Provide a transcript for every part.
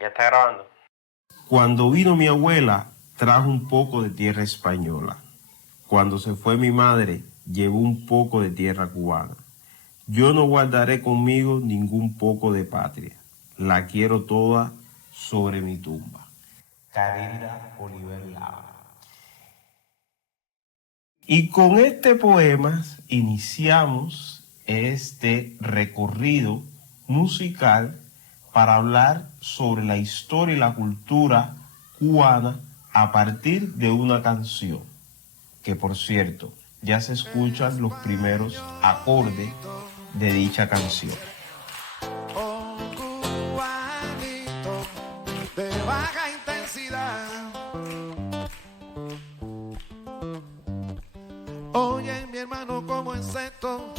Ya está grabando. Cuando vino mi abuela, trajo un poco de tierra española. Cuando se fue mi madre, llevó un poco de tierra cubana. Yo no guardaré conmigo ningún poco de patria. La quiero toda sobre mi tumba. Carilda Oliver Lara. Y con este poema iniciamos este recorrido musical para hablar sobre la historia y la cultura cubana a partir de una canción, que por cierto, ya se escuchan los primeros acordes de dicha canción. Oh, cubanito de baja intensidad. Oye, mi hermano, ¿cómo es esto?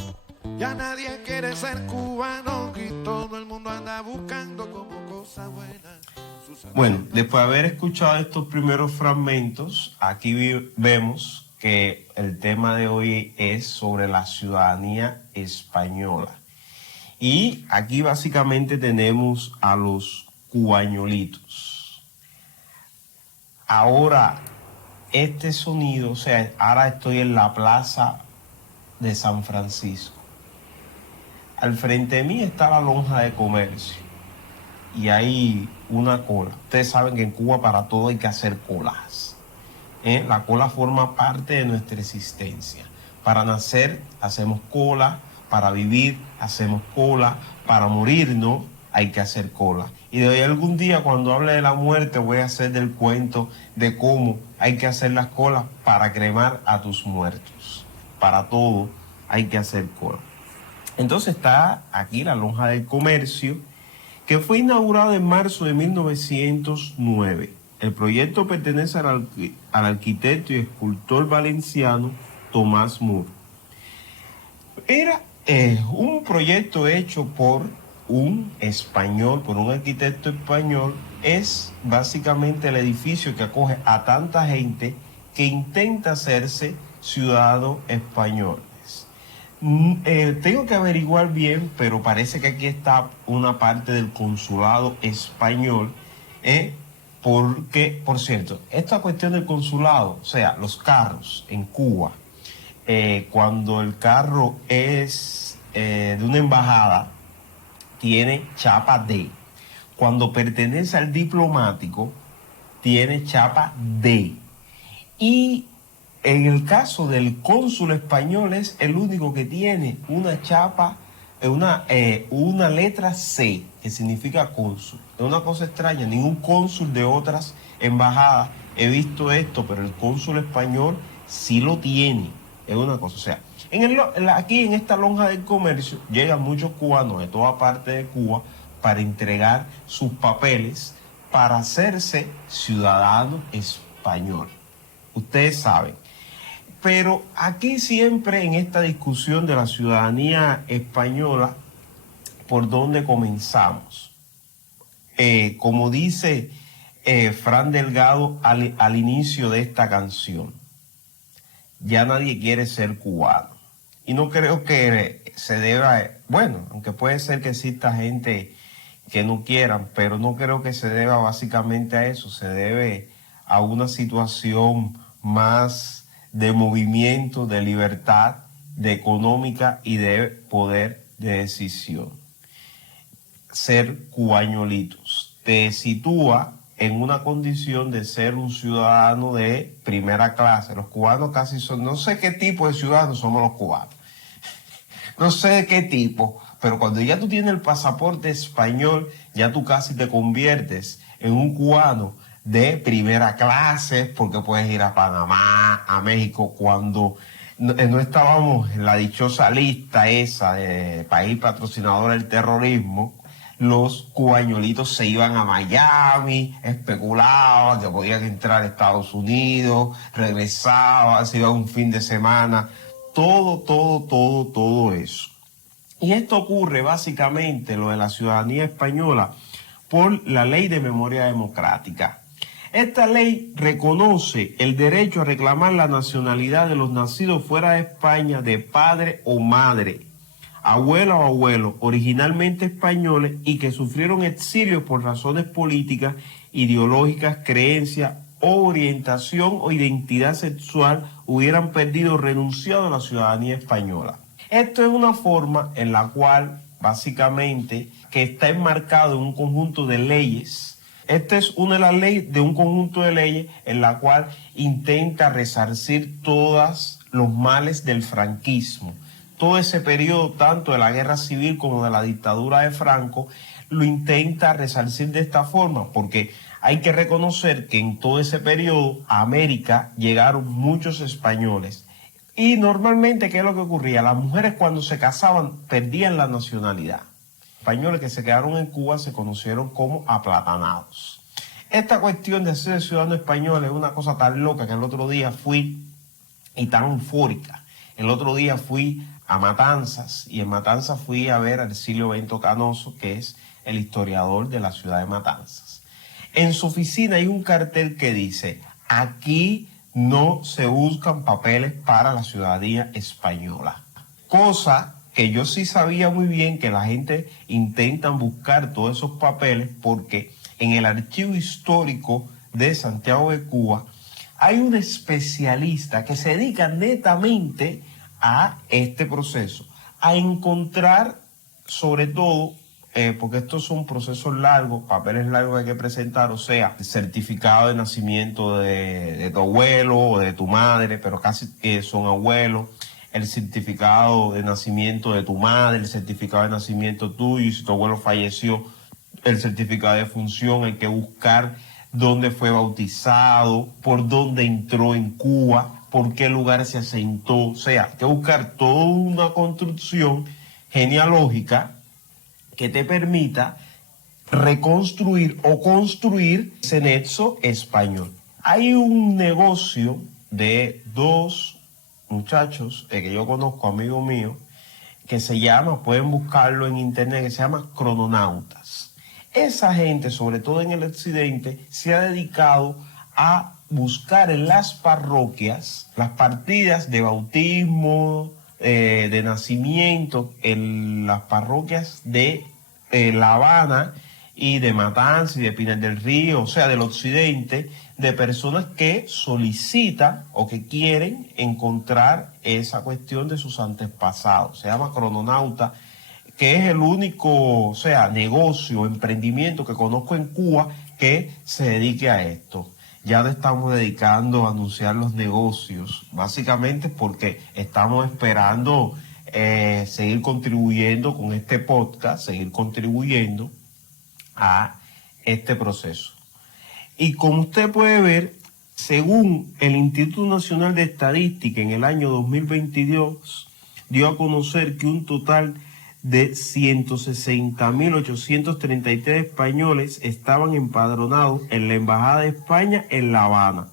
Ya nadie quiere ser cubano y todo el mundo anda buscando como cosa buena. Bueno, después de haber escuchado estos primeros fragmentos, aquí vemos que el tema de hoy es sobre la ciudadanía española. Y aquí básicamente tenemos a los cubañolitos. Ahora, este sonido, o sea, ahora estoy en la plaza de San Francisco. Al frente de mí está la lonja de comercio y hay una cola. Ustedes saben que en Cuba para todo hay que hacer colas. La cola forma parte de nuestra existencia. Para nacer hacemos cola, para vivir hacemos cola, para morirnos hay que hacer cola. Y de hoy algún día cuando hable de la muerte voy a hacer del cuento de cómo hay que hacer las colas para cremar a tus muertos. Para todo hay que hacer cola. Entonces está aquí la lonja del comercio, que fue inaugurado en marzo de 1909. El proyecto pertenece al arquitecto y escultor valenciano Tomás Mur. Era un proyecto hecho por un español, por un arquitecto español. Es básicamente el edificio que acoge a tanta gente que intenta hacerse ciudadano español. Tengo que averiguar bien, pero parece que aquí está una parte del consulado español, porque, por cierto, esta cuestión del consulado, o sea, los carros en Cuba, cuando el carro es de una embajada, tiene chapa D. Cuando pertenece al diplomático, tiene chapa D. Y en el caso del cónsul español es el único que tiene una chapa, una letra C, que significa cónsul. Es una cosa extraña, ningún cónsul de otras embajadas he visto esto, pero el cónsul español sí lo tiene. Es una cosa, o sea, aquí en esta lonja del comercio llegan muchos cubanos de toda parte de Cuba para entregar sus papeles para hacerse ciudadano español. Ustedes saben. Pero aquí siempre en esta discusión de la ciudadanía española, ¿por dónde comenzamos? Como dice Fran Delgado al inicio de esta canción, ya nadie quiere ser cubano. Y no creo que se deba, bueno, aunque puede ser que exista gente que no quieran, pero no creo que se deba básicamente a eso, se debe a una situación más de movimiento, de libertad, de económica y de poder de decisión. Ser cubañolitos te sitúa en una condición de ser un ciudadano de primera clase. Los cubanos casi son, no sé qué tipo de ciudadanos somos los cubanos, no sé de qué tipo, pero cuando ya tú tienes el pasaporte español, ya tú casi te conviertes en un cubano de primera clase, porque puedes ir a Panamá, a México, cuando no estábamos en la dichosa lista esa de país patrocinador del terrorismo. Los cubañolitos se iban a Miami, especulaban que podían entrar a Estados Unidos, regresaban, se iban un fin de semana, todo eso. Y esto ocurre básicamente, lo de la ciudadanía española, por la Ley de Memoria Democrática. Esta ley reconoce el derecho a reclamar la nacionalidad de los nacidos fuera de España de padre o madre, abuelas o abuelos originalmente españoles y que sufrieron exilio por razones políticas, ideológicas, creencias o orientación o identidad sexual, hubieran perdido o renunciado a la ciudadanía española. Esto es una forma en la cual básicamente que está enmarcado en un conjunto de leyes. Esta es una de las leyes de un conjunto de leyes en la cual intenta resarcir todos los males del franquismo. Todo ese periodo, tanto de la guerra civil como de la dictadura de Franco, lo intenta resarcir de esta forma, porque hay que reconocer que en todo ese periodo a América llegaron muchos españoles. Y normalmente, ¿qué es lo que ocurría? Las mujeres cuando se casaban perdían la nacionalidad. Españoles que se quedaron en Cuba se conocieron como aplatanados. Esta cuestión de ser ciudadano español es una cosa tan loca que el otro día fui, y tan eufórica. El otro día fui a Matanzas, y en Matanzas fui a ver a Ercilio Bento Canoso, que es el historiador de la ciudad de Matanzas. En su oficina hay un cartel que dice: aquí no se buscan papeles para la ciudadanía española. Cosa que yo sí sabía muy bien que la gente intenta buscar todos esos papeles, porque en el archivo histórico de Santiago de Cuba hay un especialista que se dedica netamente a este proceso, a encontrar sobre todo, porque estos son procesos largos, papeles largos que hay que presentar, o sea, el certificado de nacimiento de tu abuelo o de tu madre, pero casi son abuelos, el certificado de nacimiento de tu madre, el certificado de nacimiento tuyo, y si tu abuelo falleció, el certificado de función. Hay que buscar dónde fue bautizado, por dónde entró en Cuba, por qué lugar se asentó, o sea, hay que buscar toda una construcción genealógica que te permita reconstruir o construir ese nexo español. Hay un negocio de dos muchachos que yo conozco, amigos míos, que se llama, pueden buscarlo en internet, que se llama Crononautas. Esa gente, sobre todo en el occidente, se ha dedicado a buscar en las parroquias las partidas de bautismo, de nacimiento, en las parroquias de La Habana y de Matanzas y de Pinar del Río, o sea, del occidente, de personas que solicitan o que quieren encontrar esa cuestión de sus antepasados. Se llama Crononauta, que es el único, o sea, negocio, emprendimiento que conozco en Cuba que se dedique a esto. Ya le estamos dedicando a anunciar los negocios, básicamente porque estamos esperando seguir contribuyendo con este podcast, seguir contribuyendo a este proceso. Y como usted puede ver, según el Instituto Nacional de Estadística, en el año 2022 dio a conocer que un total de 160.833 españoles estaban empadronados en la Embajada de España en La Habana,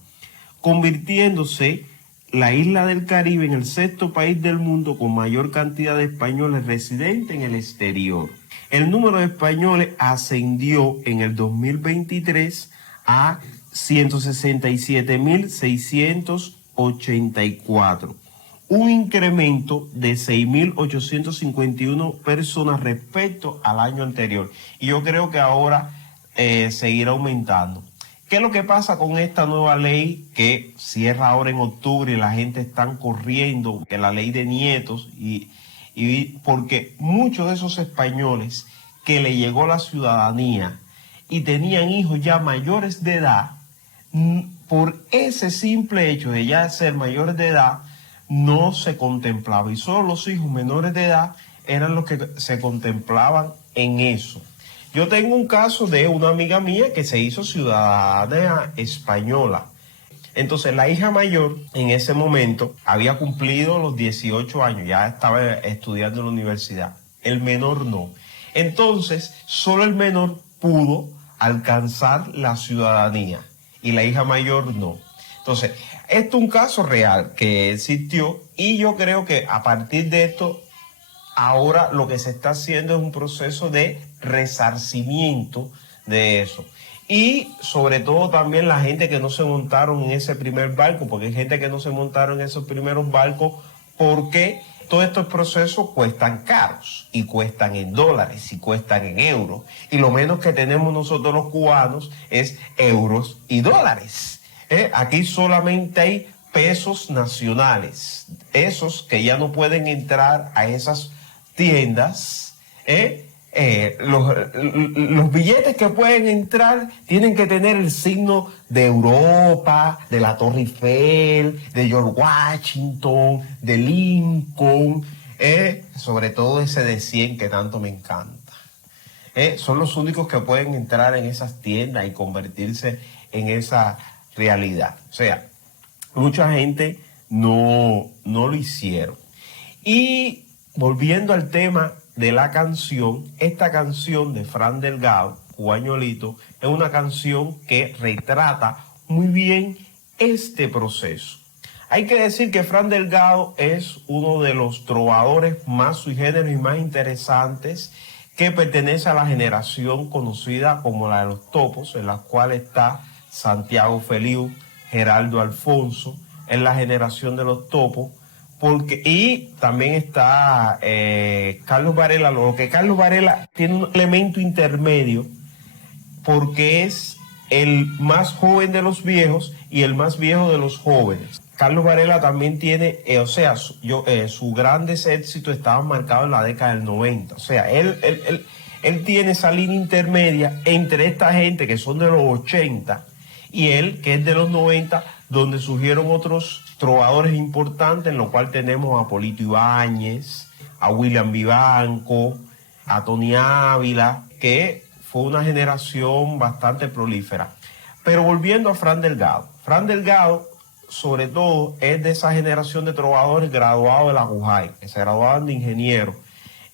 convirtiéndose la isla del Caribe en el sexto país del mundo con mayor cantidad de españoles residentes en el exterior. El número de españoles ascendió en el 2023 a 167.684. Un incremento de 6.851 personas respecto al año anterior. Y yo creo que ahora seguirá aumentando. ¿Qué es lo que pasa con esta nueva ley que cierra ahora en octubre y la gente está corriendo, que la ley de nietos, y porque muchos de esos españoles que le llegó la ciudadanía y tenían hijos ya mayores de edad, por ese simple hecho de ya ser mayores de edad, no se contemplaba, y solo los hijos menores de edad eran los que se contemplaban en eso. Yo tengo un caso de una amiga mía que se hizo ciudadana española. Entonces la hija mayor en ese momento había cumplido los 18 años, ya estaba estudiando en la universidad. El menor no. Entonces solo el menor pudo alcanzar la ciudadanía y la hija mayor no. Entonces, esto es un caso real que existió, y yo creo que a partir de esto, ahora lo que se está haciendo es un proceso de resarcimiento de eso. Y sobre todo también la gente que no se montaron en ese primer barco, porque hay gente que no se montaron en esos primeros barcos porque todos estos procesos cuestan caros y cuestan en dólares y cuestan en euros. Y lo menos que tenemos nosotros los cubanos es euros y dólares. Aquí solamente hay pesos nacionales, esos que ya no pueden entrar a esas tiendas. Los billetes que pueden entrar tienen que tener el signo de Europa, de la Torre Eiffel, de George Washington, de Lincoln, sobre todo ese de 100 que tanto me encanta. Son los únicos que pueden entrar en esas tiendas y convertirse en esa realidad. O sea, mucha gente no lo hicieron. Y volviendo al tema de la canción, esta canción de Fran Delgado, Cubañolito, es una canción que retrata muy bien este proceso. Hay que decir que Fran Delgado es uno de los trovadores más sui generis y más interesantes que pertenece a la generación conocida como la de los topos, en la cual está Santiago Feliu, Geraldo Alfonso, en la generación de los topos. Y también está Carlos Varela, lo que Carlos Varela tiene un elemento intermedio porque es el más joven de los viejos y el más viejo de los jóvenes. Carlos Varela también tiene, sus grandes éxitos estaban marcados en la década del 90. O sea, él tiene esa línea intermedia entre esta gente que son de los 80 y él que es de los 90, donde surgieron otros trovadores importantes, en lo cual tenemos a Polito Ibáñez, a William Vivanco, a Tony Ávila, que fue una generación bastante prolífera. Pero volviendo a Fran Delgado, sobre todo, es de esa generación de trovadores graduados de la UJAI, que se graduaban de ingeniero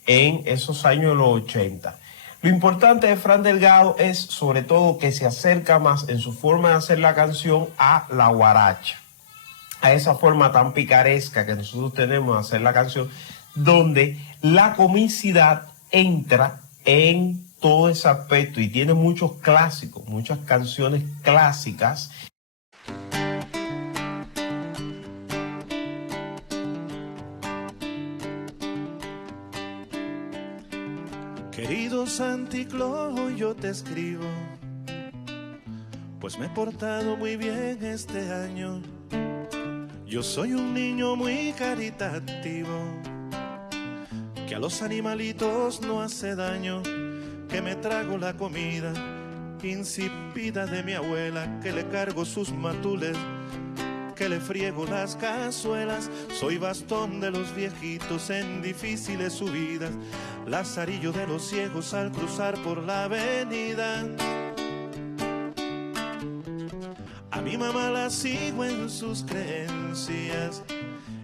en esos años de los 80. Lo importante de Fran Delgado es, sobre todo, que se acerca más en su forma de hacer la canción a la guaracha, a esa forma tan picaresca que nosotros tenemos de hacer la canción, donde la comicidad entra en todo ese aspecto y tiene muchos clásicos, muchas canciones clásicas. Querido Santiclo, yo te escribo, pues me he portado muy bien este año. Yo soy un niño muy caritativo, que a los animalitos no hace daño, que me trago la comida insípida de mi abuela, que le cargo sus matules, que le friego las cazuelas. Soy bastón de los viejitos en difíciles subidas, lazarillo de los ciegos al cruzar por la avenida. A mi mamá la sigo en sus creencias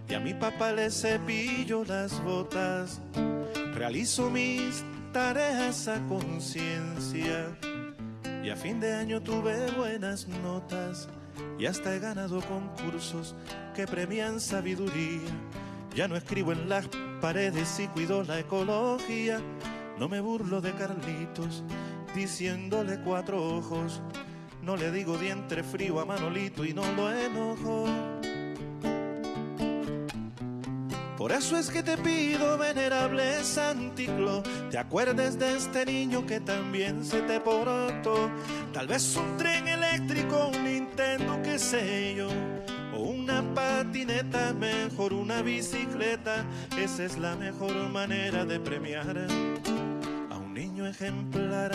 y a mi papá le cepillo las botas. Realizo mis tareas a conciencia y a fin de año tuve buenas notas y hasta he ganado concursos que premian sabiduría. Ya no escribo en las paredes y cuido la ecología. No me burlo de Carlitos diciéndole cuatro ojos. No le digo diente frío a Manolito y no lo enojo. Por eso es que te pido, venerable Santiclo, te acuerdes de este niño que también se te portó. Tal vez un tren eléctrico, un Nintendo, qué sé yo, o una patineta, mejor una bicicleta. Esa es la mejor manera de premiar a un niño ejemplar.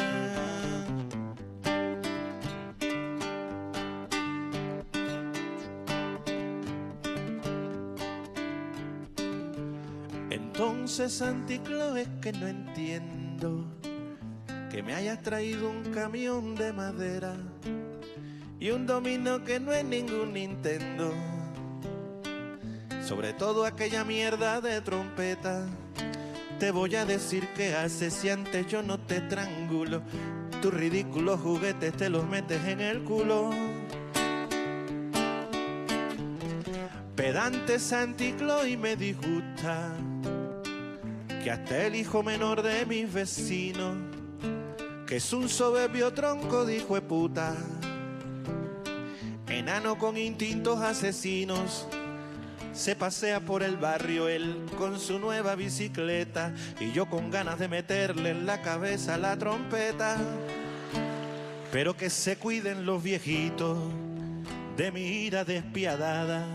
Entonces, Santiclo, es que no entiendo que me hayas traído un camión de madera y un dominó que no es ningún Nintendo, sobre todo aquella mierda de trompeta. Te voy a decir qué haces si antes yo no te trangulo. Tus ridículos juguetes te los metes en el culo. Pedante Santiclo, y me disgusta que hasta el hijo menor de mis vecinos, que es un soberbio tronco de hijo de puta, enano con instintos asesinos, se pasea por el barrio él con su nueva bicicleta y yo con ganas de meterle en la cabeza la trompeta. Pero que se cuiden los viejitos de mi ira despiadada,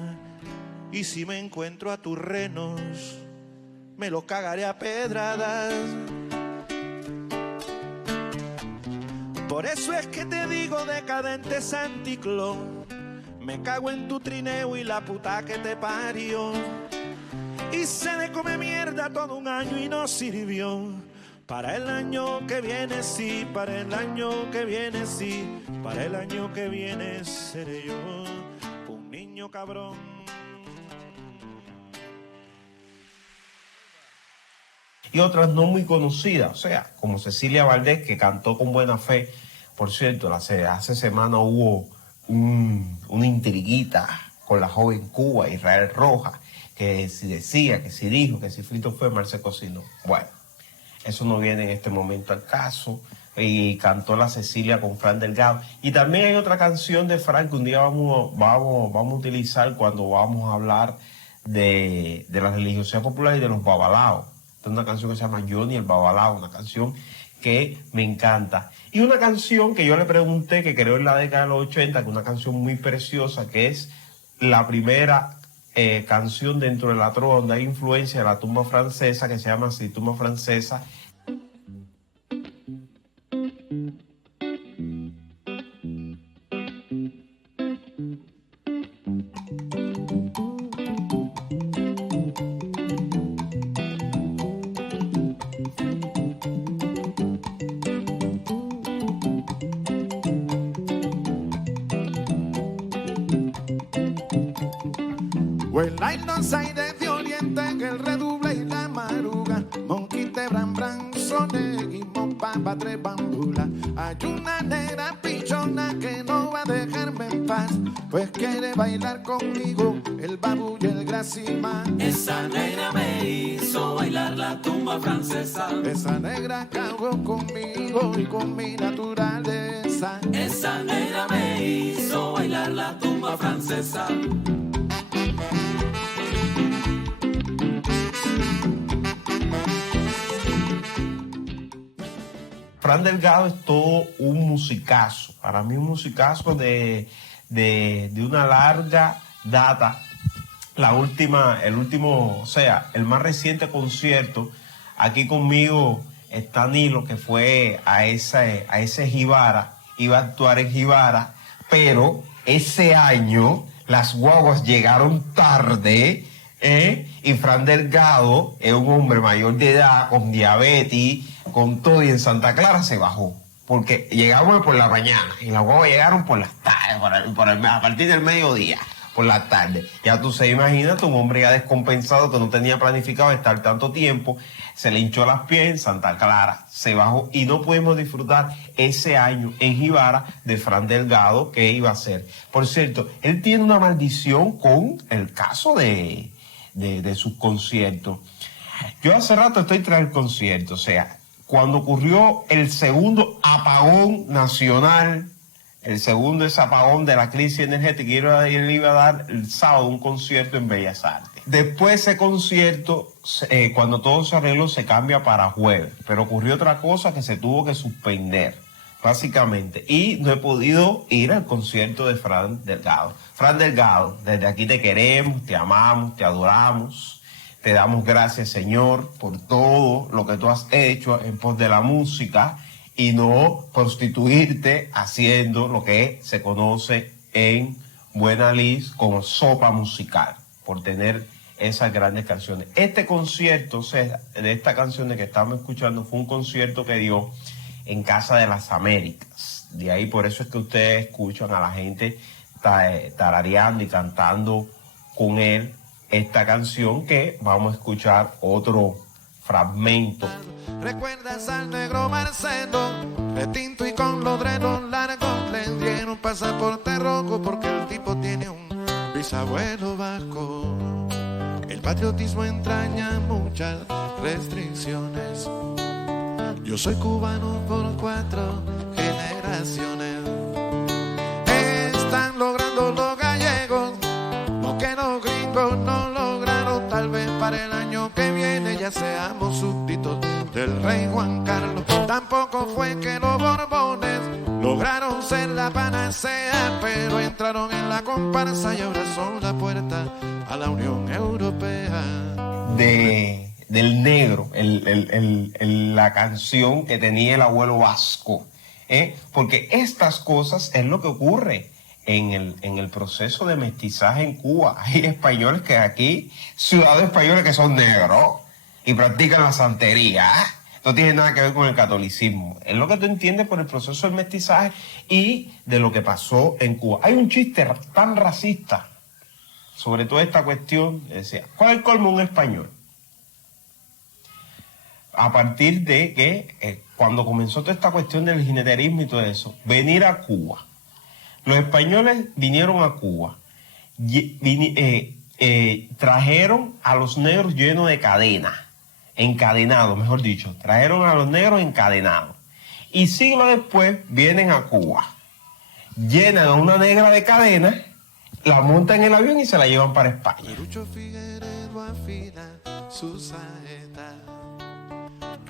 y si me encuentro a tus renos me los cagaré a pedradas. Por eso es que te digo, decadente Santiclón, me cago en tu trineo y la puta que te parió. Hice de comer mierda todo un año y no sirvió. Para el año que viene sí, para el año que viene sí, para el año que viene seré yo un niño cabrón. Y otras no muy conocidas, o sea, como Cecilia Valdés, que cantó con buena fe. Por cierto, hace semana hubo una intriguita con la joven Cuba, Israel Rojas, que si decía, que si dijo, que si frito fue, mal se cocinó. Bueno, eso no viene en este momento al caso. Y cantó la Cecilia con Fran Delgado. Y también hay otra canción de Fran que un día vamos a utilizar cuando vamos a hablar de la religiosidad popular y de los babalaos. Es una canción que se llama Johnny el Babalao, una canción que me encanta. Y una canción que yo le pregunté, que creo en la década de los 80, que es una canción muy preciosa, que es la primera canción dentro de la trova donde hay influencia de la tumba francesa, que se llama así, tumba francesa. Huela y los aires de oriente, que el redoble y la maruga, monquite, bran, bran, soneguimo, papa, tres bambula. Hay una negra pichona que no va a dejarme en paz, pues quiere bailar conmigo el babu y el gracima. Esa negra me hizo bailar la tumba francesa. Esa negra acabó conmigo y con mi naturaleza. Esa negra me hizo bailar la tumba francesa. Fran Delgado es todo un musicazo. Para mí un musicazo de una larga data. El más reciente concierto. Aquí conmigo está Nilo, que fue a ese Jibara, iba a actuar en Jibara, pero ese año las guaguas llegaron tarde, y Fran Delgado es un hombre mayor de edad, con diabetes, con todo, y en Santa Clara se bajó, porque llegamos por la mañana, y las guaguas llegaron por las tardes, a partir del mediodía, por la tarde. Ya tú se imaginas, un hombre ya descompensado que no tenía planificado estar tanto tiempo, se le hinchó las pies en Santa Clara, se bajó y no pudimos disfrutar ese año en Jibara de Fran Delgado que iba a ser. Por cierto, él tiene una maldición con el caso de sus conciertos. Yo hace rato estoy tras el concierto, o sea, cuando ocurrió el segundo apagón nacional, el segundo es apagón de la crisis energética, y él iba a dar el sábado un concierto en Bellas Artes. Después ese concierto, cuando todo se arregló, se cambia para jueves. Pero ocurrió otra cosa que se tuvo que suspender, básicamente. Y no he podido ir al concierto de Fran Delgado. Fran Delgado, desde aquí te queremos, te amamos, te adoramos. Te damos gracias, Señor, por todo lo que tú has hecho en pos de la música, y no prostituirte haciendo lo que se conoce en Buena Lid como sopa musical, por tener esas grandes canciones. Este concierto, o sea, de esta canción que estamos escuchando, fue un concierto que dio en Casa de las Américas. De ahí, por eso es que ustedes escuchan a la gente tarareando y cantando con él esta canción, que vamos a escuchar otro fragmento. ¿Recuerdas al negro Marcelo? Retinto y con los drenos largos, le dieron pasaporte rojo porque el tipo tiene un bisabuelo vasco. El patriotismo entraña muchas restricciones. Yo soy cubano por 4 generaciones. Están logrando los gallegos lo que los gringos no tampoco fue que los Borbones lograron ser la panacea, pero entraron en la comparsa y ahora son la puerta a la Unión Europea. Del negro, la canción que tenía el abuelo Vasco, porque estas cosas es lo que ocurre en el proceso de mestizaje en Cuba. Hay españoles que aquí, ciudadanos españoles que son negros y practican la santería. No tiene nada que ver con el catolicismo. Es lo que tú entiendes por el proceso del mestizaje y de lo que pasó en Cuba. Hay un chiste tan racista sobre toda esta cuestión. Decía, ¿cuál es el colmo de un español? A partir de que cuando comenzó toda esta cuestión del jineterismo y todo eso, venir a Cuba. Los españoles vinieron a Cuba, trajeron a los negros llenos de cadenas, encadenados, mejor dicho, trajeron a los negros encadenados. Y siglos después vienen a Cuba, llenan a una negra de cadenas, la montan en el avión y se la llevan para España. Lucho Figueredo afina su saeta.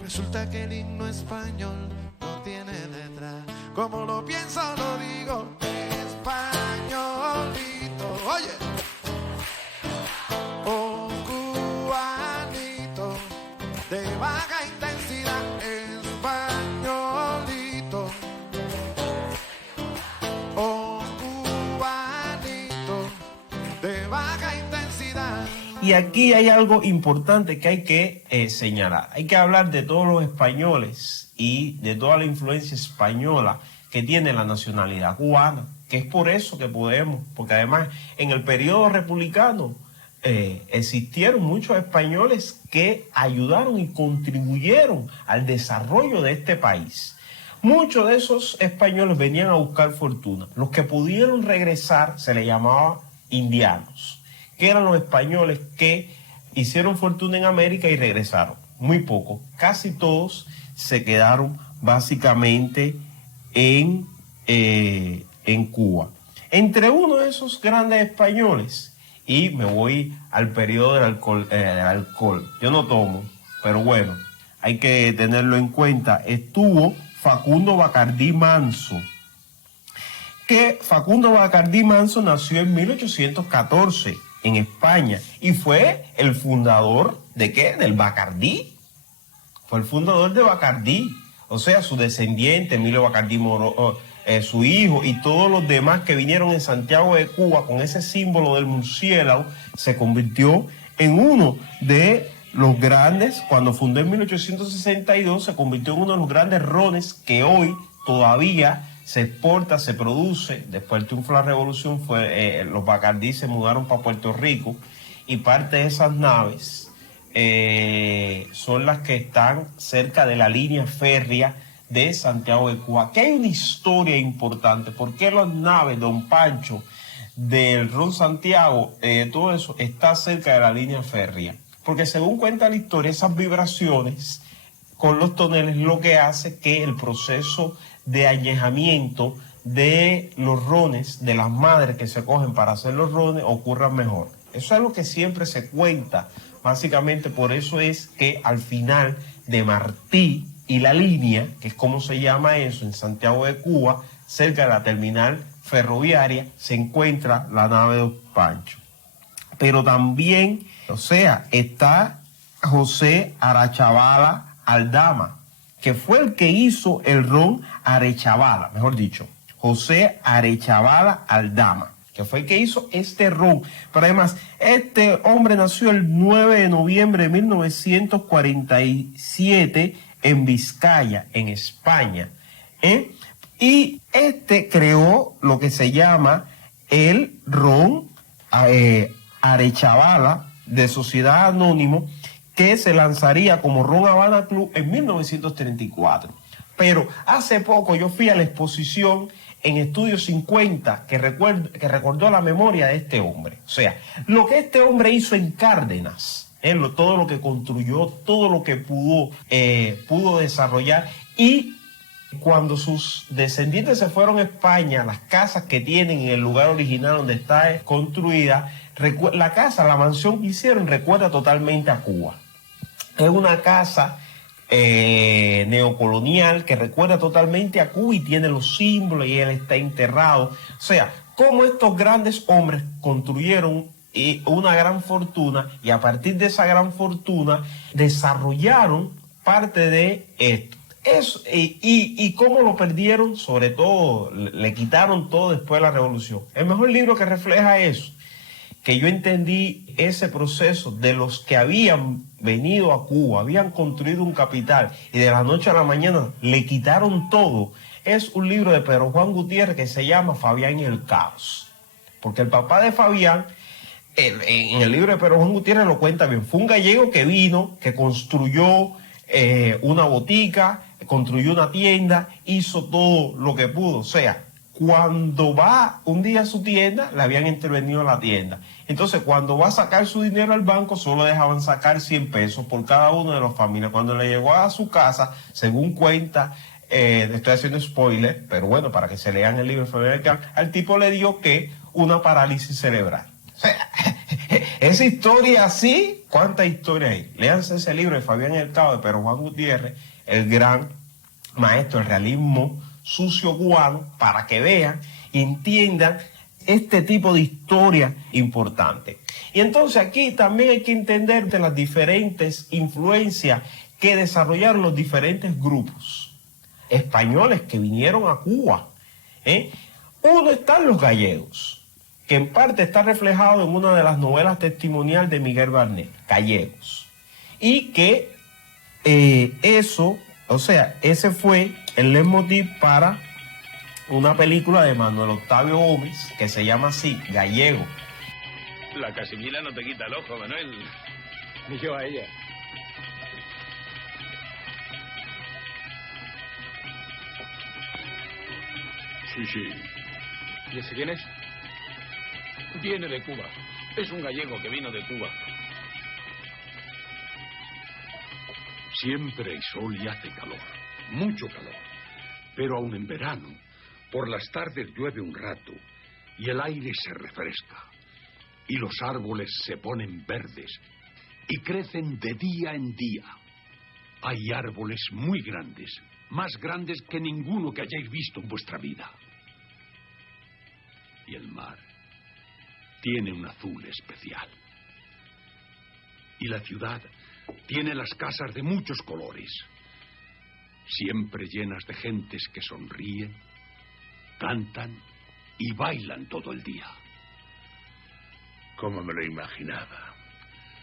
Resulta que el himno español no tiene letra. Como lo pienso, lo digo, españolito. Oye, oh cubanito, de baja intensidad, españolito. Oh cubanito, de baja intensidad. Y aquí hay algo importante que hay que señalar. Hay que hablar de todos los españoles y de toda la influencia española que tiene la nacionalidad cubana, que es por eso que podemos, porque además en el periodo republicano existieron muchos españoles que ayudaron y contribuyeron al desarrollo de este país. Muchos de esos españoles venían a buscar fortuna. Los que pudieron regresar se les llamaba indianos, que eran los españoles que hicieron fortuna en América y regresaron. Muy pocos, casi todos se quedaron básicamente en Cuba. Entre uno de esos grandes españoles, y me voy al periodo del alcohol. Yo no tomo, pero bueno, hay que tenerlo en cuenta. Estuvo Facundo Bacardí Manso, que Facundo Bacardí Manso nació en 1814 en España y fue el fundador ¿de qué? Del Bacardí. Fue el fundador de Bacardí. O sea, su descendiente, Emilio Bacardí Moro, su hijo y todos los demás que vinieron en Santiago de Cuba con ese símbolo del murciélago, se convirtió en uno de los grandes, cuando fundó en 1862, se convirtió en uno de los grandes rones que hoy todavía se exporta, se produce. Después del triunfo de la revolución, los Bacardí se mudaron para Puerto Rico y parte de esas naves son las que están cerca de la línea férrea de Santiago de Cuba. Aquí hay una historia importante. ¿Por qué las naves, Don Pancho, del Ron Santiago, todo eso está cerca de la línea férrea? Porque según cuenta la historia, esas vibraciones con los toneles lo que hace que el proceso de añejamiento de los rones, de las madres que se cogen para hacer los rones, ocurra mejor. Eso es lo que siempre se cuenta. Básicamente por eso es que al final de Martí y la línea, que es como se llama eso, en Santiago de Cuba, cerca de la terminal ferroviaria, se encuentra la nave de Don Pancho. Pero también, o sea, está José Arechavala Aldama, que fue el que hizo el ron Arechavala, mejor dicho, José Arechavala Aldama, que fue el que hizo este ron. Pero además, este hombre nació el 9 de noviembre de 1947 en Vizcaya, en España. Y este creó lo que se llama el ron Arechavala de Sociedad Anónimo, que se lanzaría como Ron Habana Club en 1934. Pero hace poco yo fui a la exposición en Estudio 50 que recordó la memoria de este hombre. O sea, lo que este hombre hizo en Cárdenas, todo lo que construyó, todo lo que pudo desarrollar. Y cuando sus descendientes se fueron a España, las casas que tienen en el lugar original donde está construida, la mansión que hicieron recuerda totalmente a Cuba. Es una casa neocolonial que recuerda totalmente a Cuba y tiene los símbolos y él está enterrado. O sea, cómo estos grandes hombres construyeron una gran fortuna y a partir de esa gran fortuna desarrollaron parte de esto. Y cómo lo perdieron, sobre todo, le quitaron todo después de la revolución. El mejor libro que refleja eso, que yo entendí ese proceso de los que habían venido a Cuba, habían construido un capital y de la noche a la mañana le quitaron todo, es un libro de Pedro Juan Gutiérrez que se llama Fabián y el caos. Porque el papá de Fabián, en el libro de Pedro Juan Gutiérrez lo cuenta bien, fue un gallego que vino, que construyó una botica, construyó una tienda, hizo todo lo que pudo. O sea, cuando va un día a su tienda, le habían intervenido en la tienda. Entonces, cuando va a sacar su dinero al banco, solo dejaban sacar 100 pesos por cada uno de los familias. Cuando le llegó a su casa, según cuenta, estoy haciendo spoiler, pero bueno, para que se lean el libro de Fabián, al tipo le dio que una parálisis cerebral. O sea, esa historia así, ¿cuánta historia hay? Léanse ese libro de Fabián el Cao, de Pedro Juan Gutiérrez, el gran maestro del realismo sucio cubano, para que vean y entiendan este tipo de historia importante. Y entonces aquí también hay que entender de las diferentes influencias que desarrollaron los diferentes grupos españoles que vinieron a Cuba. Uno están los gallegos, que en parte está reflejado en una de las novelas testimoniales de Miguel Barnet, Gallegos. Y que ese fue el leitmotiv para una película de Manuel Octavio Gómez que se llama así, Gallego. La Casimira no te quita el ojo, Manuel. Ni yo a ella. Sí, sí. ¿Y ese quién es? Viene de Cuba. Es un gallego que vino de Cuba. Siempre hay sol y hace calor. Mucho calor. Pero aún en verano, por las tardes llueve un rato y el aire se refresca. Y los árboles se ponen verdes y crecen de día en día. Hay árboles muy grandes, más grandes que ninguno que hayáis visto en vuestra vida. Y el mar tiene un azul especial. Y la ciudad tiene las casas de muchos colores, siempre llenas de gentes que sonríen, cantan y bailan todo el día. Como me lo imaginaba.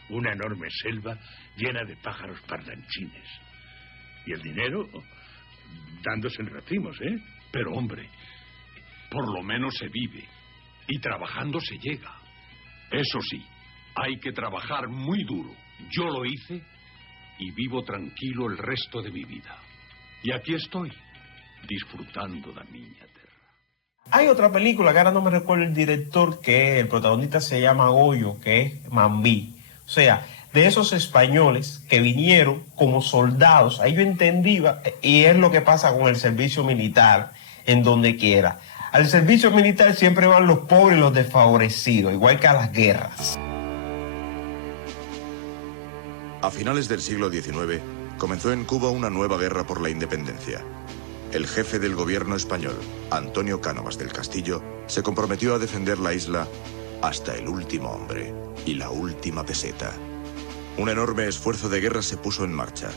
Una enorme selva llena de pájaros parlanchines. Y el dinero dándose en racimos, ¿eh? Pero, hombre, por lo menos se vive. Y trabajando se llega. Eso sí, hay que trabajar muy duro. Yo lo hice y vivo tranquilo el resto de mi vida. Y aquí estoy, disfrutando de miña terra. Hay otra película que ahora no me recuerdo el director, que el protagonista se llama Goyo, que es Mambí. O sea, de esos españoles que vinieron como soldados. Ahí yo entendí, y es lo que pasa con el servicio militar en donde quiera. Al servicio militar siempre van los pobres y los desfavorecidos, igual que a las guerras. A finales del siglo XIX, comenzó en Cuba una nueva guerra por la independencia. El jefe del gobierno español, Antonio Cánovas del Castillo, se comprometió a defender la isla hasta el último hombre y la última peseta. Un enorme esfuerzo de guerra se puso en marcha.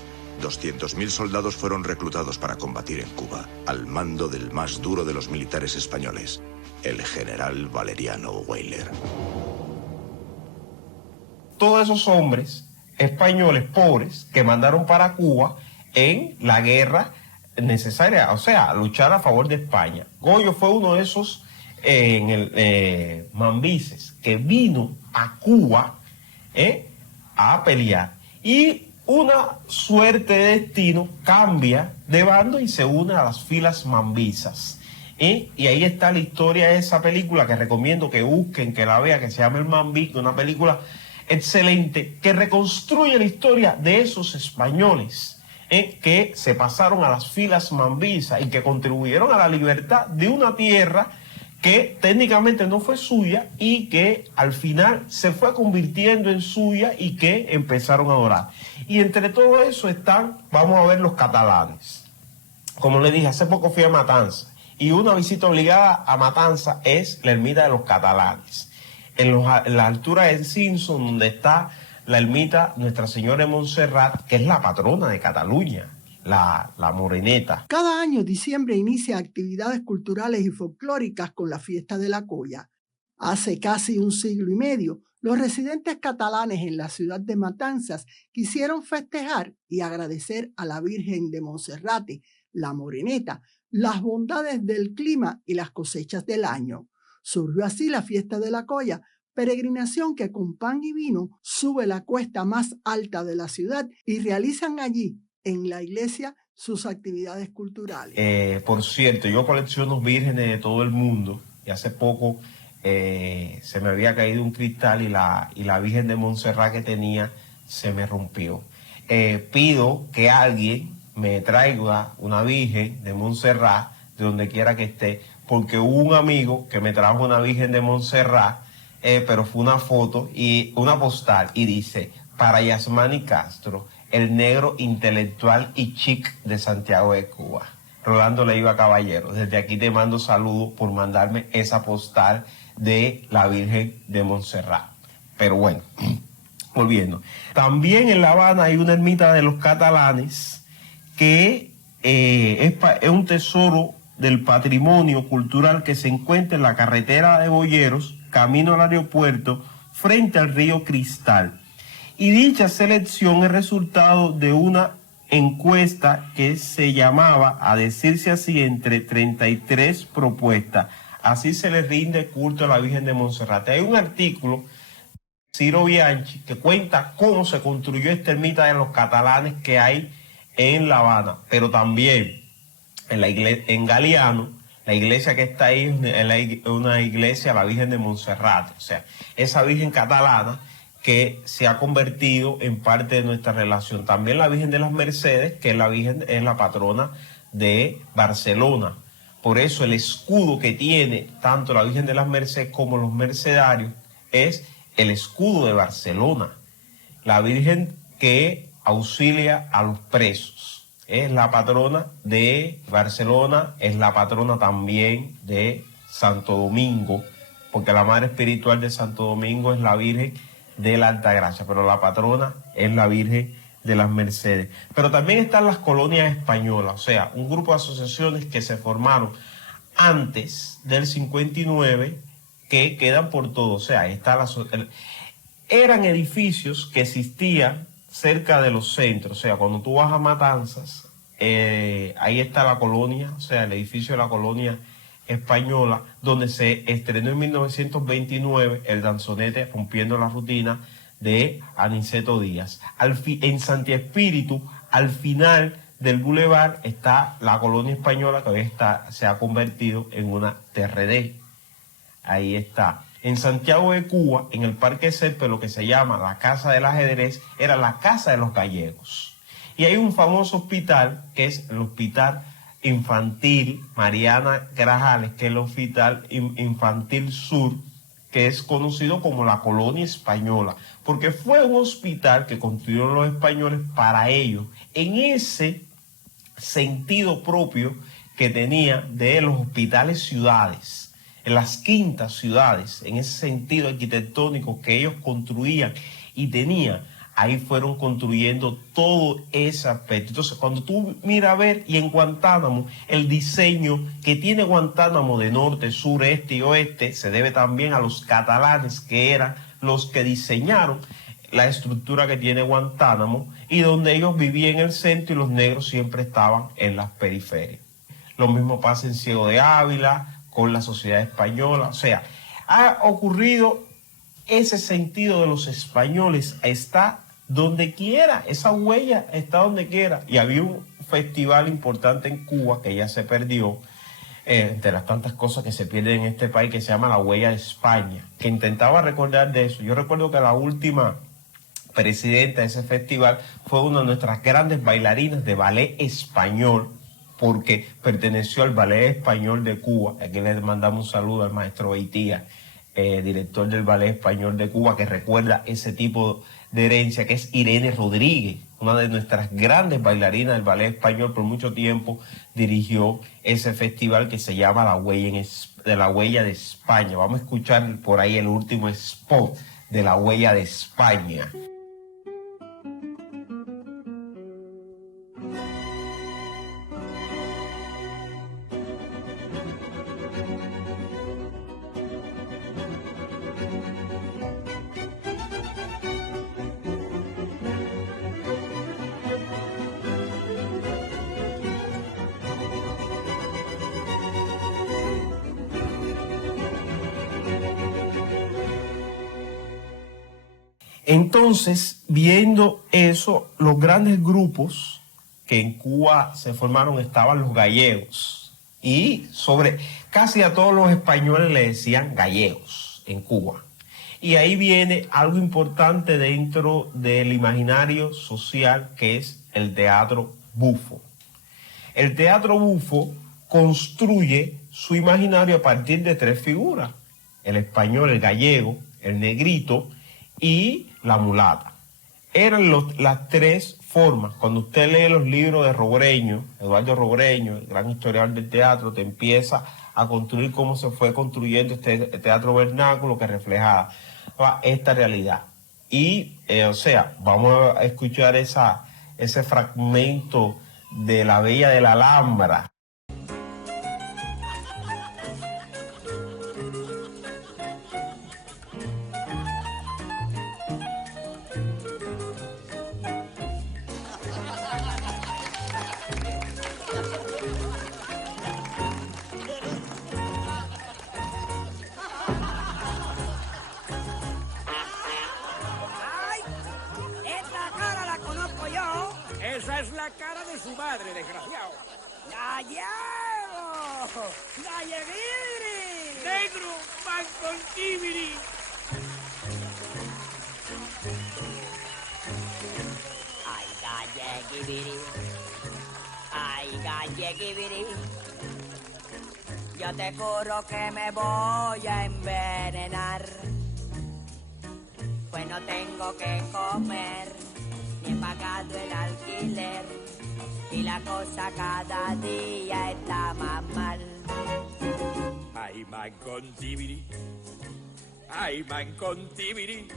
200.000 soldados fueron reclutados para combatir en Cuba, al mando del más duro de los militares españoles, el general Valeriano Weyler. Todos esos hombres españoles pobres que mandaron para Cuba en la guerra necesaria, o sea, luchar a favor de España. Goyo fue uno de esos mambises que vino a Cuba a pelear. Y una suerte de destino cambia de bando y se une a las filas mambisas. Y ahí está la historia de esa película que recomiendo que busquen, que la vean, que se llama El Mambí, una película excelente que reconstruye la historia de esos españoles que se pasaron a las filas mambisas y que contribuyeron a la libertad de una tierra que técnicamente no fue suya y que al final se fue convirtiendo en suya y que empezaron a adorar. Y entre todo eso están, vamos a ver, los catalanes. Como les dije, hace poco fui a Matanzas y una visita obligada a Matanzas es la ermita de los catalanes. En la altura de Simpson, donde está la ermita Nuestra Señora de Montserrat, que es la patrona de Cataluña, la moreneta. Cada año diciembre inicia actividades culturales y folclóricas con la fiesta de la Colla. Hace casi un siglo y medio, los residentes catalanes en la ciudad de Matanzas quisieron festejar y agradecer a la Virgen de Monserrate, la moreneta, las bondades del clima y las cosechas del año. Surgió así la fiesta de la Colla, peregrinación que con pan y vino sube la cuesta más alta de la ciudad y realizan allí, en la iglesia, sus actividades culturales. Por cierto, yo colecciono vírgenes de todo el mundo y hace poco se me había caído un cristal y la Virgen de Montserrat que tenía se me rompió. Pido que alguien me traiga una Virgen de Montserrat de donde quiera que esté, porque hubo un amigo que me trajo una Virgen de Montserrat, pero fue una foto y una postal y dice: para Yasmani Castro, el negro intelectual y chic de Santiago de Cuba. Rolando Leiva Caballero, desde aquí te mando saludos por mandarme esa postal de la Virgen de Montserrat. Pero bueno, volviendo. También en La Habana hay una ermita de los catalanes que es un tesoro del patrimonio cultural que se encuentra en la carretera de Boyeros, camino al aeropuerto, frente al río Cristal. Y dicha selección es resultado de una encuesta que se llamaba, a decirse así, entre 33 propuestas. Así se le rinde culto a la Virgen de Montserrat. Hay un artículo, Ciro Bianchi, que cuenta cómo se construyó esta ermita de los catalanes que hay en La Habana, pero también en Galeano, la iglesia que está ahí es una iglesia, la Virgen de Montserrat. O sea, esa Virgen catalana que se ha convertido en parte de nuestra relación. También la Virgen de las Mercedes, que es la patrona de Barcelona. Por eso el escudo que tiene tanto la Virgen de las Mercedes como los mercedarios es el escudo de Barcelona. La Virgen que auxilia a los presos. Es la patrona de Barcelona, es la patrona también de Santo Domingo, porque la madre espiritual de Santo Domingo es la Virgen de la Altagracia, pero la patrona es la Virgen de las Mercedes. Pero también están las colonias españolas, o sea, un grupo de asociaciones que se formaron antes del 59 que quedan por todo. O sea, eran edificios que existían cerca de los centros. O sea, cuando tú vas a Matanzas, ahí está la colonia, o sea, el edificio de la colonia española, donde se estrenó en 1929 el danzonete Rompiendo la Rutina de Aniceto Díaz. En Santi Espíritu, al final del bulevar, está la colonia española, que hoy se ha convertido en una TRD. Ahí está. En Santiago de Cuba, en el Parque Césped, lo que se llama la Casa del Ajedrez, era la Casa de los Gallegos. Y hay un famoso hospital, que es el Hospital Infantil Mariana Grajales, que es el Hospital Infantil Sur, que es conocido como la Colonia Española, porque fue un hospital que construyeron los españoles para ellos, en ese sentido propio que tenía de los hospitales ciudades, en las quintas ciudades, en ese sentido arquitectónico que ellos construían y tenían. Ahí fueron construyendo todo ese aspecto. Entonces, cuando tú miras a ver, y en Guantánamo, el diseño que tiene Guantánamo de norte, sur, este y oeste, se debe también a los catalanes, que eran los que diseñaron la estructura que tiene Guantánamo, y donde ellos vivían en el centro y los negros siempre estaban en las periferias. Lo mismo pasa en Ciego de Ávila, con la sociedad española. O sea, ha ocurrido ese sentido de los españoles, está donde quiera, esa huella está donde quiera. Y había un festival importante en Cuba que ya se perdió, entre las tantas cosas que se pierden en este país, que se llama La Huella de España, que intentaba recordar de eso. Yo recuerdo que la última presidenta de ese festival fue una de nuestras grandes bailarinas de ballet español, porque perteneció al Ballet Español de Cuba. Aquí le mandamos un saludo al maestro Beitía, director del Ballet Español de Cuba, que recuerda ese tipo de herencia, que es Irene Rodríguez, una de nuestras grandes bailarinas del Ballet Español. Por mucho tiempo dirigió ese festival que se llama La Huella de España. Vamos a escuchar por ahí el último spot de La Huella de España. Entonces, viendo eso, los grandes grupos que en Cuba se formaron estaban los gallegos. Y sobre casi a todos los españoles le decían gallegos en Cuba. Y ahí viene algo importante dentro del imaginario social, que es el teatro bufo. El teatro bufo construye su imaginario a partir de tres figuras: el español, el gallego, el negrito y la mulata. Eran las tres formas. Cuando usted lee los libros de Robreño, Eduardo Robreño, el gran historiador del teatro, te empieza a construir cómo se fue construyendo este teatro vernáculo que reflejaba esta realidad. Y, vamos a escuchar ese fragmento de La Bella de la Alhambra. Esa es la cara de su madre, desgraciado. ¡Gallego! ¡Galleguiri! ¡Negro! ¡Mancontibiri! ¡Ay, galleguiri! ¡Ay, galleguiri! Yo te juro que me voy a envenenar, pues no tengo que comer, ni he pagado el alquiler, y la cosa cada día está más mal. Ay, mancontibiri, ay, mancontibiri,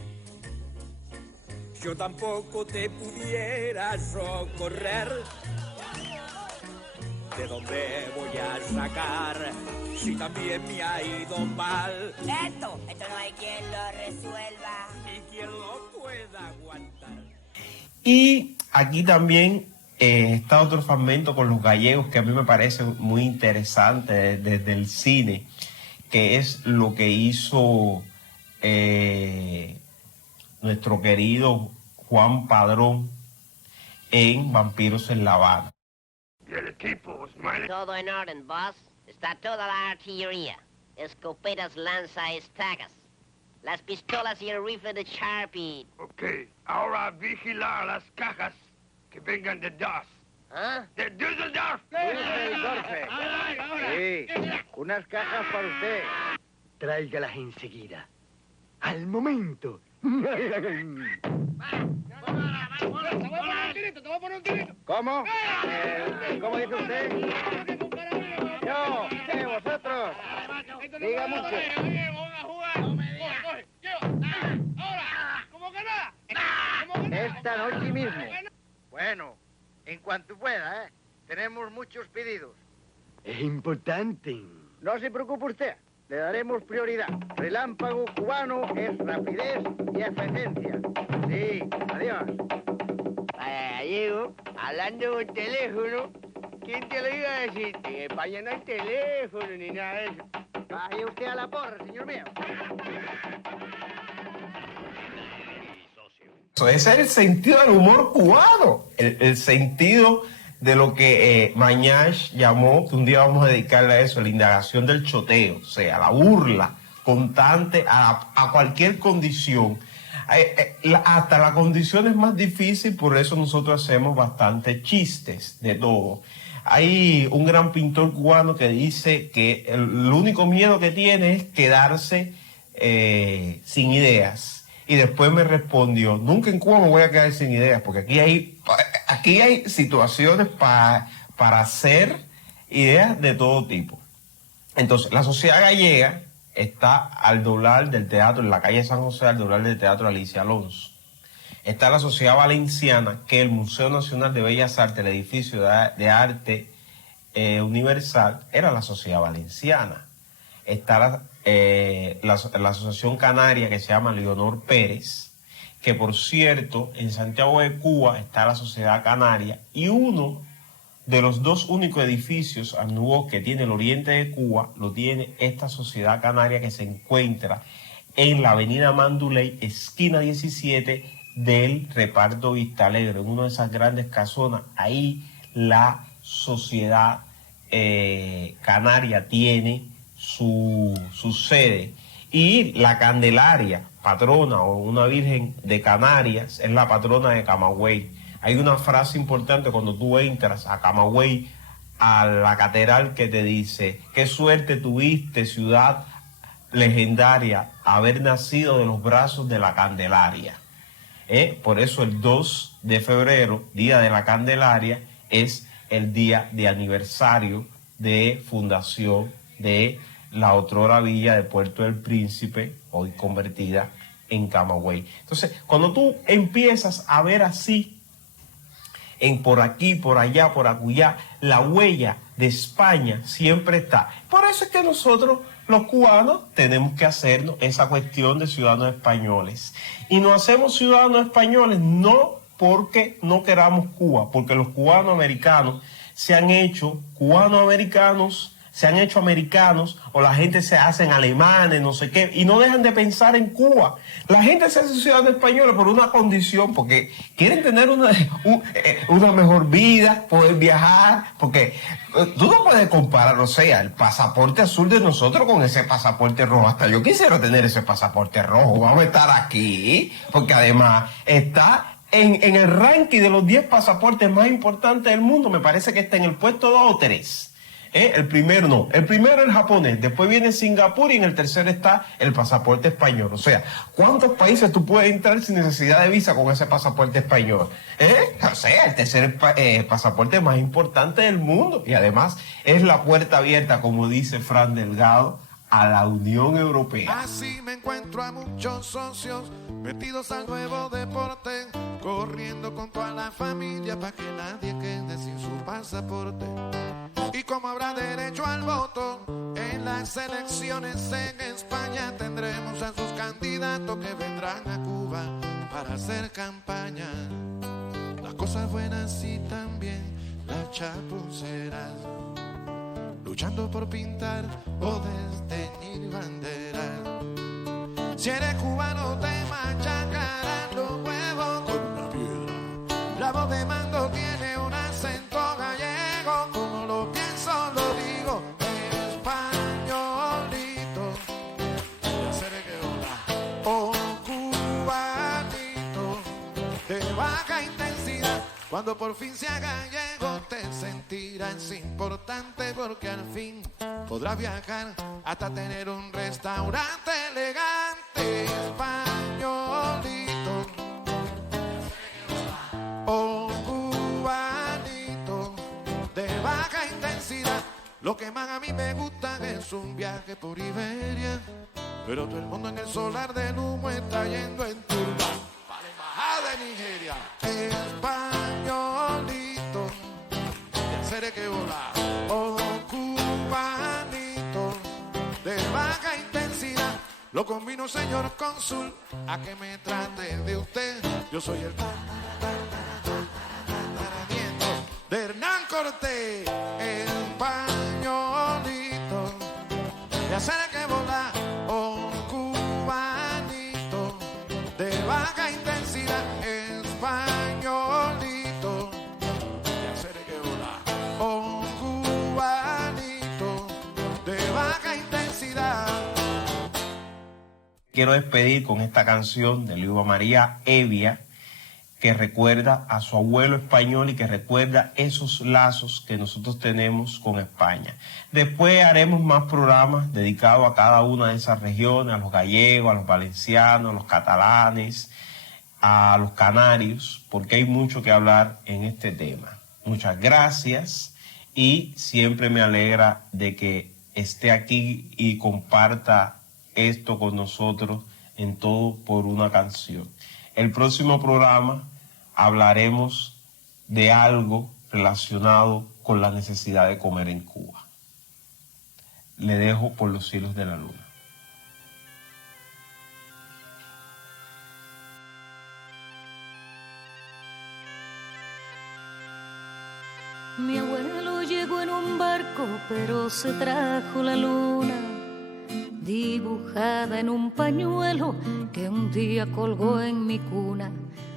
yo tampoco te pudiera socorrer. ¿De dónde voy a sacar si también me ha ido mal? Esto no hay quien lo resuelva, y quien lo pueda aguantar. Y aquí también está otro fragmento con los gallegos que a mí me parece muy interesante desde el cine, que es lo que hizo nuestro querido Juan Padrón en Vampiros en La Habana. Todo en orden, boss. Está toda la artillería. Escopetas, lanza, estacas. Las pistolas y el rifle de Sharpie. Ok, ahora vigilar las cajas que vengan de DAS. ¿Ah? ¡De Düsseldorf! Sí, unas cajas para usted. Tráigalas enseguida. Al momento. ¿Cómo? ¿Cómo dice usted? Yo, ¿qué vosotros? Diga mucho. Esta noche mismo. Bueno, en cuanto pueda, ¿eh? Tenemos muchos pedidos. Es importante. No se preocupe usted. Le daremos prioridad. Relámpago cubano es rapidez y eficiencia. Sí, adiós. Gallego, hablando por teléfono, ¿quién te lo iba a decir? En España no hay teléfono ni nada de eso. Vaya usted a la porra, señor mío. Ese es el sentido del humor cubano, el sentido de lo que Mañach llamó, que un día vamos a dedicarle a eso, la indagación del choteo, o sea, la burla constante a cualquier condición. Hasta la condición es más difícil, por eso nosotros hacemos bastantes chistes de todo. Hay un gran pintor cubano que dice que el único miedo que tiene es quedarse sin ideas. Y después me respondió, nunca en Cuba me voy a quedar sin ideas, porque aquí hay situaciones para hacer ideas de todo tipo. Entonces, la sociedad gallega está al doblar del teatro, en la calle San José, al doblar del teatro Alicia Alonso. Está la sociedad valenciana, que el Museo Nacional de Bellas Artes, el edificio de arte universal, era la sociedad valenciana. Está la asociación canaria, que se llama Leonor Pérez, que por cierto, en Santiago de Cuba está la sociedad canaria, y uno de los dos únicos edificios nuevos que tiene el oriente de Cuba lo tiene esta sociedad canaria, que se encuentra en la avenida Manduley, esquina 17 del reparto Vista Alegre, en una de esas grandes casonas. Ahí la sociedad canaria tiene su sede. Y la Candelaria, patrona o una virgen de Canarias, es la patrona de Camagüey. Hay una frase importante cuando tú entras a Camagüey, a la catedral, que te dice: qué suerte tuviste, ciudad legendaria, haber nacido de los brazos de la Candelaria. Por eso el 2 de febrero, Día de la Candelaria, es el día de aniversario de fundación de la otrora villa de Puerto del Príncipe, hoy convertida en Camagüey. Entonces, cuando tú empiezas a ver así, por aquí, por allá, por acullá, la huella de España siempre está. Por eso es que nosotros, los cubanos, tenemos que hacernos esa cuestión de ciudadanos españoles. Y nos hacemos ciudadanos españoles no porque no queramos Cuba, porque los cubanos americanos se han hecho cubano-americanos, se han hecho americanos, o la gente se hacen alemanes, no sé qué, y no dejan de pensar en Cuba. La gente se hace ciudadano español por una condición, porque quieren tener una mejor vida, poder viajar, porque tú no puedes comparar, o sea, el pasaporte azul de nosotros con ese pasaporte rojo. Hasta yo quisiera tener ese pasaporte rojo. Vamos a estar aquí, porque además está en el ranking de los 10 pasaportes más importantes del mundo. Me parece que está en el puesto 2 o 3. El primero no, el primero es el japonés, después viene Singapur, y en el tercero está el pasaporte español. O sea, ¿cuántos países tú puedes entrar sin necesidad de visa con ese pasaporte español? O sea, el tercer pasaporte más importante del mundo, y además es la puerta abierta, como dice Fran Delgado, a la Unión Europea. Así me encuentro a muchos socios metidos al nuevo deporte, corriendo con toda la familia para que nadie quede sin su pasaporte. Y como habrá derecho al voto en las elecciones en España, tendremos a sus candidatos que vendrán a Cuba para hacer campaña. Las cosas buenas y también las chapuceras, luchando por pintar o desteñir banderas. Si eres cubano te machacarán los huevos con una piedra. La voz de mando tiene un acento gallego, como lo pienso lo digo, españolito. Ya seré que hola, oh cubanito, de baja intensidad. Cuando por fin sea gallego te sentirás importante, porque al fin podrás viajar hasta tener un restaurante elegante. Españolito, oh cubanito, de baja intensidad. Lo que más a mí me gusta es un viaje por Iberia, pero todo el mundo en el solar del humo está yendo en turba para la embajada de Nigeria. Españolito, ya seré que volar, oh cubanito, de baja intensidad. Lo combino, señor cónsul, a que me trate de usted. Yo soy el nieto de Hernán Cortés. Españolito, ya seré que volar, oh cubanito, de baja intensidad. Españolito, ya seré que volar, oh cubanito, de baja intensidad. Quiero despedir con esta canción de Luisa María Evia, que recuerda a su abuelo español y que recuerda esos lazos que nosotros tenemos con España. Después haremos más programas dedicados a cada una de esas regiones, a los gallegos, a los valencianos, a los catalanes, a los canarios, porque hay mucho que hablar en este tema. Muchas gracias y siempre me alegra de que esté aquí y comparta esto con nosotros en Todo por una Canción. El próximo programa hablaremos de algo relacionado con la necesidad de comer en Cuba. Le dejo por los cielos de la luna. Mi abuelo llegó en un barco, pero se trajo la luna dibujada en un pañuelo que un día colgó en mi cuna.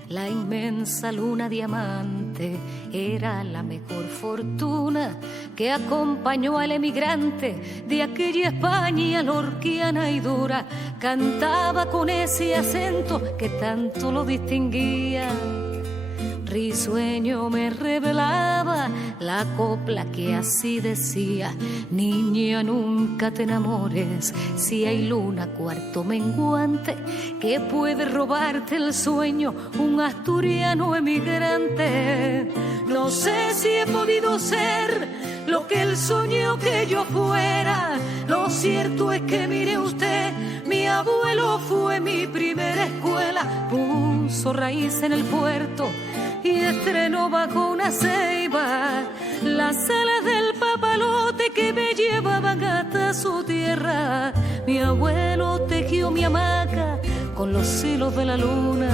La inmensa luna diamante era la mejor fortuna que acompañó al emigrante de aquella España lorquiana y dura. Cantaba con ese acento que tanto lo distinguía. Risueño me revelaba la copla que así decía: niña, nunca te enamores, si hay luna cuarto menguante que puede robarte el sueño un asturiano emigrante. No sé si he podido ser lo que él soñó que yo fuera. Lo cierto es que mire usted, mi abuelo fue mi primera escuela. Puso raíz en el puerto y estrenó bajo una ceiba las alas del papalote que me llevaban hasta su tierra. Mi abuelo tejió mi hamaca con los hilos de la luna.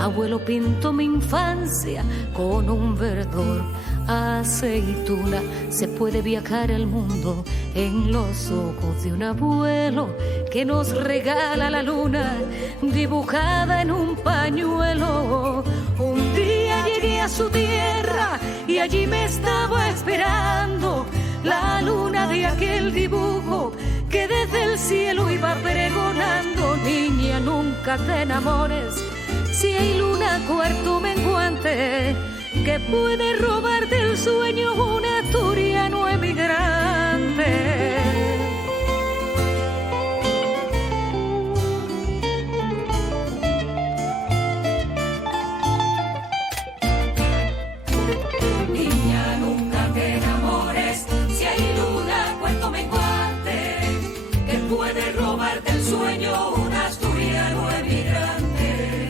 Abuelo pintó mi infancia con un verdor aceituna. Se puede viajar al mundo en los ojos de un abuelo que nos regala la luna dibujada en un pañuelo. Un día llegué a su tierra y allí me estaba esperando la luna de aquel dibujo que desde el cielo iba pregonando: niña, nunca te enamores, si hay luna cuarto menguante que puede robarte el sueño un asturiano emigrante. Niña, nunca te enamores, si hay luna cuarto menguante que puede robarte el sueño un asturiano emigrante.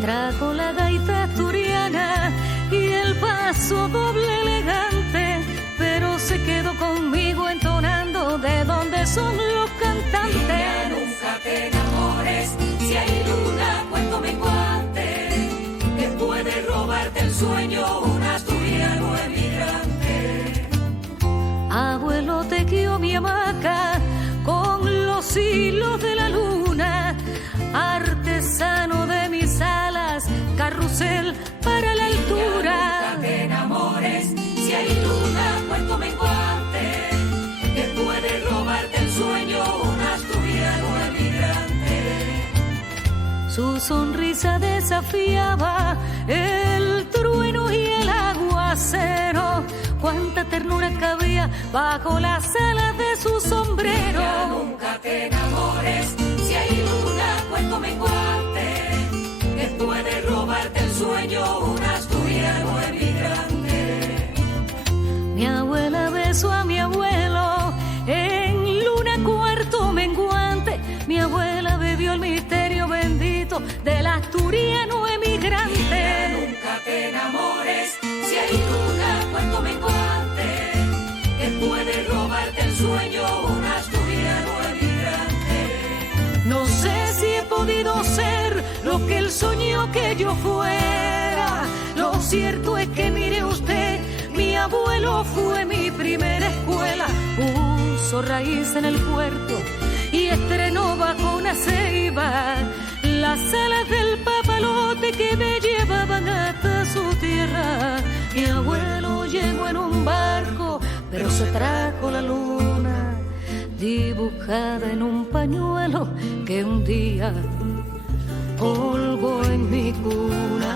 Trajo la gaita asturiana y el paso doble elegante, pero se quedó conmigo entonando de dónde son los cantantes. Niña, nunca te enamores, si hay luna cuarto menguante que puede robarte el sueño un asturiano emigrante. Abuelo tejió mi hamaca con los hilos de la luna, artesano de mis alas, carrusel para la altura. Nunca te enamores, si hay luna cuarto menguante que puede robarte el sueño un asturiano emigrante. Su sonrisa desafiaba el trueno y el aguacero. Cuánta ternura cabía bajo las alas de su sombrero. Niña, nunca te enamores, si hay luna cuarto menguante que puede robarte el sueño un asturiano emigrante. Mi abuela besó a mi abuelo en luna cuarto menguante. Mi abuela bebió el misterio bendito del asturiano emigrante. Niña, nunca te enamores, si hay luna cuarto menguante que puede robarte el sueño un asturiano emigrante. No sé si he podido ser lo que él soñó que yo fuera. Lo cierto es que mire usted, mi abuelo fue mi primera escuela. Puso raíz en el puerto y estrenó bajo una ceiba las alas del papalote que me llevaban hasta su tierra. Mi abuelo llegó en un barco, pero se trajo la luna dibujada en un pañuelo que un día colgó en mi cuna.